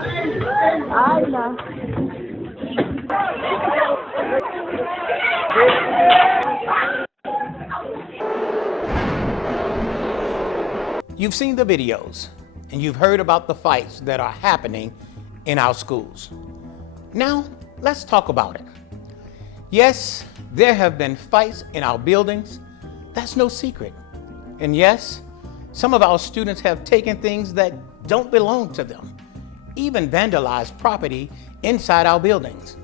I know. You've seen the videos and you've heard about the fights that are happening in our schools. Now, let's talk about it. Yes, there have been fights in our buildings. That's no secret. And yes, some of our students have taken things that don't belong to them, even vandalized property inside our buildings.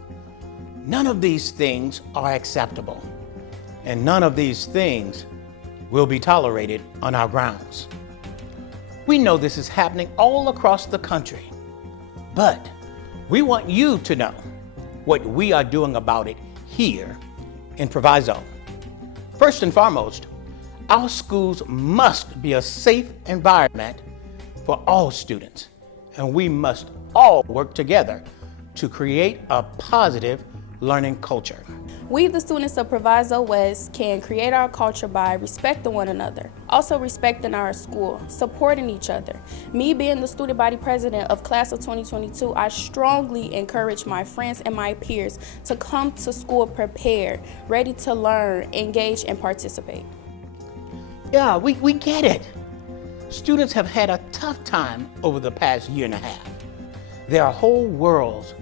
None of these things are acceptable, and none of these things will be tolerated on our grounds. We know this is happening all across the country, but we want you to know what we are doing about it here in Proviso. First and foremost, our schools must be a safe environment for all students, and we must all work together to create a positive learning culture. We, the students of Proviso West, can create our culture by respecting one another, also respecting our school, supporting each other. Me being the student body president of class of 2022, I strongly encourage my friends and my peers to come to school prepared, ready to learn, engage, and participate. Yeah, we get it. Students have had a tough time over the past year and a half. Their whole worlds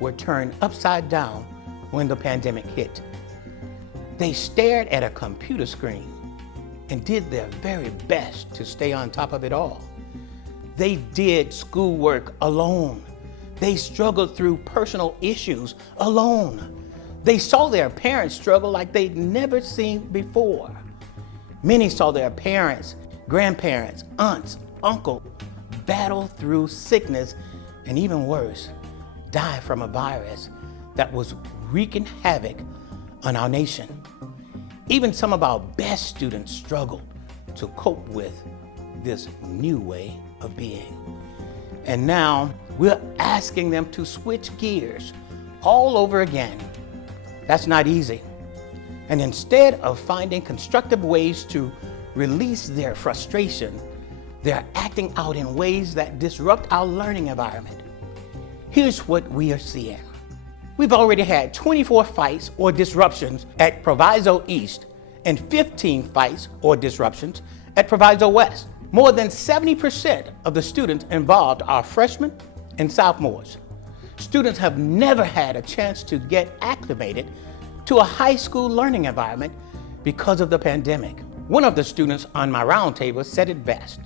were turned upside down when the pandemic hit. They stared at a computer screen and did their very best to stay on top of it all. They did schoolwork alone. They struggled through personal issues alone. They saw their parents struggle like they'd never seen before. Many saw their parents, grandparents, aunts, uncles battle through sickness and even worse, die from a virus that was wreaking havoc on our nation. Even some of our best students struggled to cope with this new way of being. And now we're asking them to switch gears all over again. That's not easy. And instead of finding constructive ways to release their frustration, they're acting out in ways that disrupt our learning environment. Here's what we are seeing. We've already had 24 fights or disruptions at Proviso East and 15 fights or disruptions at Proviso West. More than 70% of the students involved are freshmen and sophomores. Students have never had a chance to get acclimated to a high school learning environment because of the pandemic. One of the students on my roundtable said it best.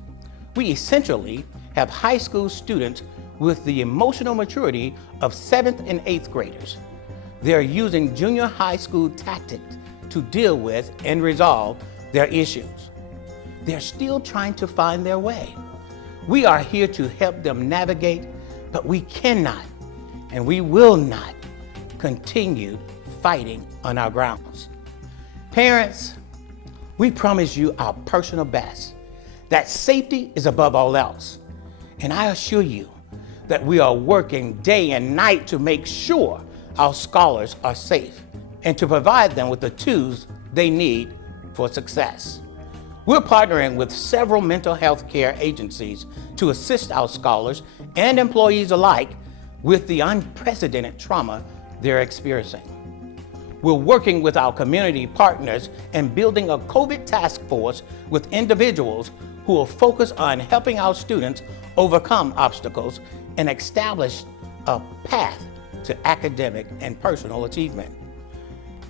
We essentially have high school students with the emotional maturity of 7th and 8th graders. They're using junior high school tactics to deal with and resolve their issues. They're still trying to find their way. We are here to help them navigate, but we cannot and we will not continue fighting on our grounds. Parents, we promise you our personal best, that safety is above all else. And I assure you that we are working day and night to make sure our scholars are safe and to provide them with the tools they need for success. We're partnering with several mental health care agencies to assist our scholars and employees alike with the unprecedented trauma they're experiencing. We're working with our community partners and building a COVID task force with individuals who will focus on helping our students overcome obstacles and establish a path to academic and personal achievement.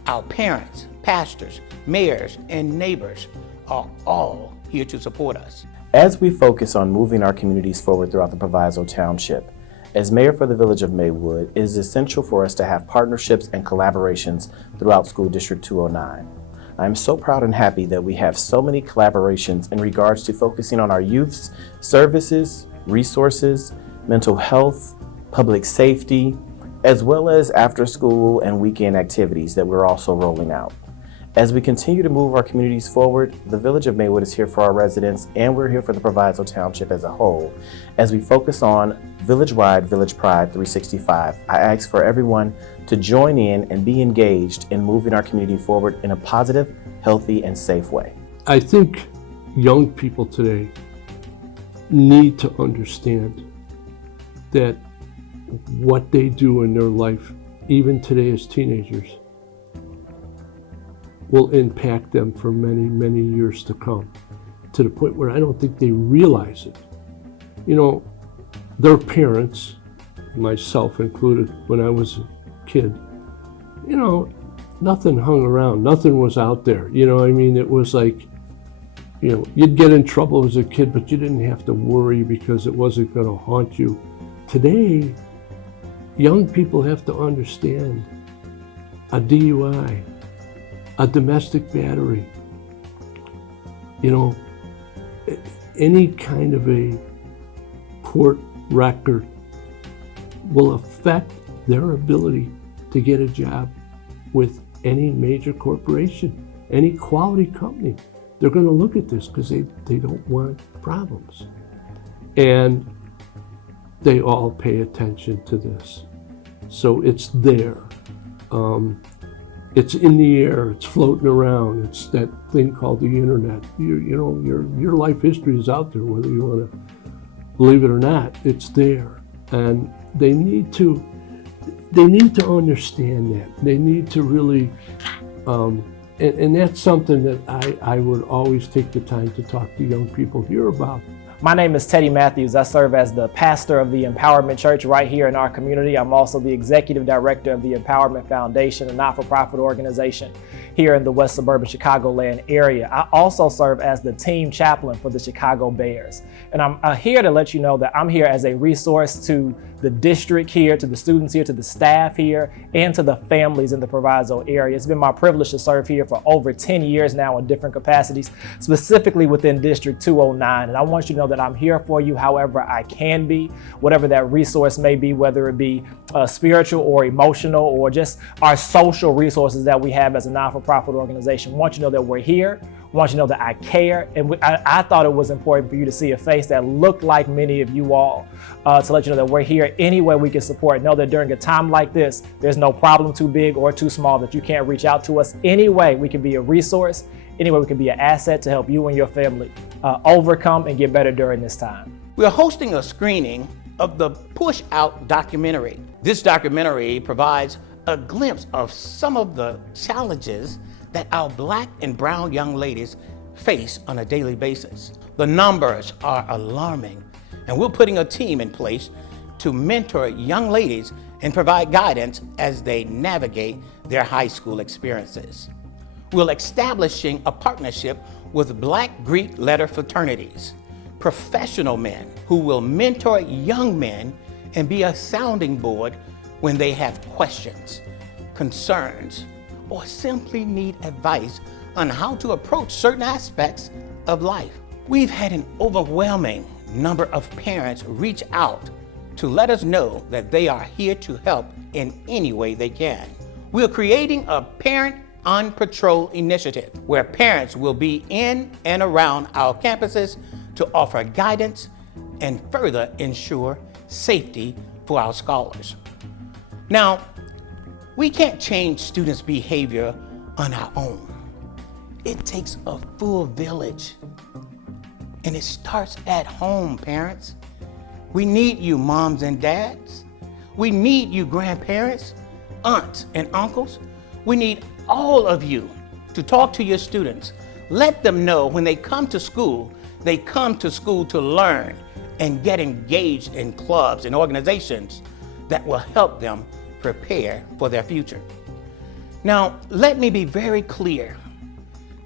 Our parents, pastors, mayors, and neighbors are all here to support us. As we focus on moving our communities forward throughout the Proviso Township, as mayor for the Village of Maywood, it is essential for us to have partnerships and collaborations throughout School District 209. I am so proud and happy that we have so many collaborations in regards to focusing on our youth's services, resources, mental health, public safety, as well as after school and weekend activities that we're also rolling out. As we continue to move our communities forward, the Village of Maywood is here for our residents, and we're here for the Proviso Township as a whole. As we focus on village-wide Village Pride 365, I ask for everyone to join in and be engaged in moving our community forward in a positive, healthy, and safe way. I think young people today need to understand that what they do in their life, even today as teenagers, will impact them for many, many years to come, to the point where I don't think they realize it. You know, their parents, myself included, when I was a kid, you know, nothing hung around, nothing was out there. You know, I mean, it was like, you know, you'd get in trouble as a kid, but you didn't have to worry because it wasn't going to haunt you. Today, young people have to understand a DUI, a domestic battery, you know, any kind of a court record will affect their ability to get a job with any major corporation, any quality company. They're going to look at this because they don't want problems. And they all pay attention to this. So it's there. It's in the air, it's floating around. It's that thing called the internet. Your life history is out there, whether you want to believe it or not, it's there. And they need to understand that. They need to really, and that's something that I would always take the time to talk to young people here about. My name is Teddy Matthews. I serve as the pastor of the Empowerment Church right here in our community. I'm also the executive director of the Empowerment Foundation, a not-for-profit organization here in the West Suburban Chicagoland area. I also serve as the team chaplain for the Chicago Bears. And I'm here to let you know that I'm here as a resource to the district here, to the students here, to the staff here, and to the families in the Proviso area. It's been my privilege to serve here for over 10 years now in different capacities, specifically within District 209. And I want you to know that I'm here for you however I can be, whatever that resource may be, whether it be spiritual or emotional or just our social resources that we have as a not-for-profit organization. I want you to know that we're here. I want you to know that I care. And I thought it was important for you to see a face that looked like many of you all, to let you know that we're here any way we can support. Know that during a time like this, there's no problem too big or too small that you can't reach out to us. Any way we can be a resource, any way we can be an asset to help you and your family overcome and get better during this time. We are hosting a screening of the Push Out documentary. This documentary provides a glimpse of some of the challenges that our Black and brown young ladies face on a daily basis. The numbers are alarming, and we're putting a team in place to mentor young ladies and provide guidance as they navigate their high school experiences. We're establishing a partnership with Black Greek letter fraternities, professional men who will mentor young men and be a sounding board when they have questions, concerns, or simply need advice on how to approach certain aspects of life. We've had an overwhelming number of parents reach out to let us know that they are here to help in any way they can. We're creating a Parent on Patrol initiative where parents will be in and around our campuses to offer guidance and further ensure safety for our scholars. Now, we can't change students' behavior on our own. It takes a full village, and it starts at home, parents. We need you, moms and dads. We need you, grandparents, aunts and uncles. We need all of you to talk to your students. Let them know when they come to school to learn and get engaged in clubs and organizations that will help them prepare for their future. Now, let me be very clear.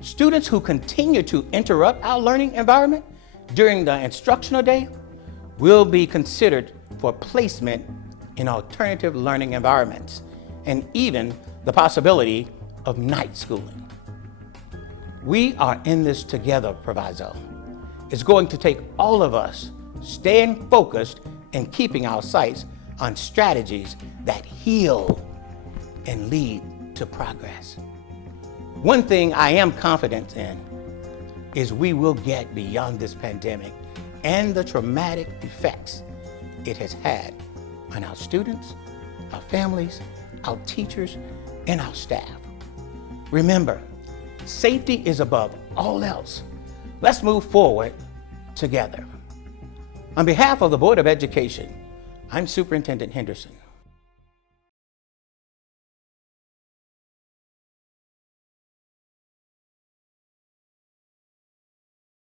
Students who continue to interrupt our learning environment during the instructional day will be considered for placement in alternative learning environments and even the possibility of night schooling. We are in this together, Proviso. It's going to take all of us staying focused and keeping our sights on strategies that heal and lead to progress. One thing I am confident in is we will get beyond this pandemic and the traumatic effects it has had on our students, our families, our teachers, and our staff. Remember, safety is above all else. Let's move forward together. On behalf of the Board of Education, I'm Superintendent Henderson.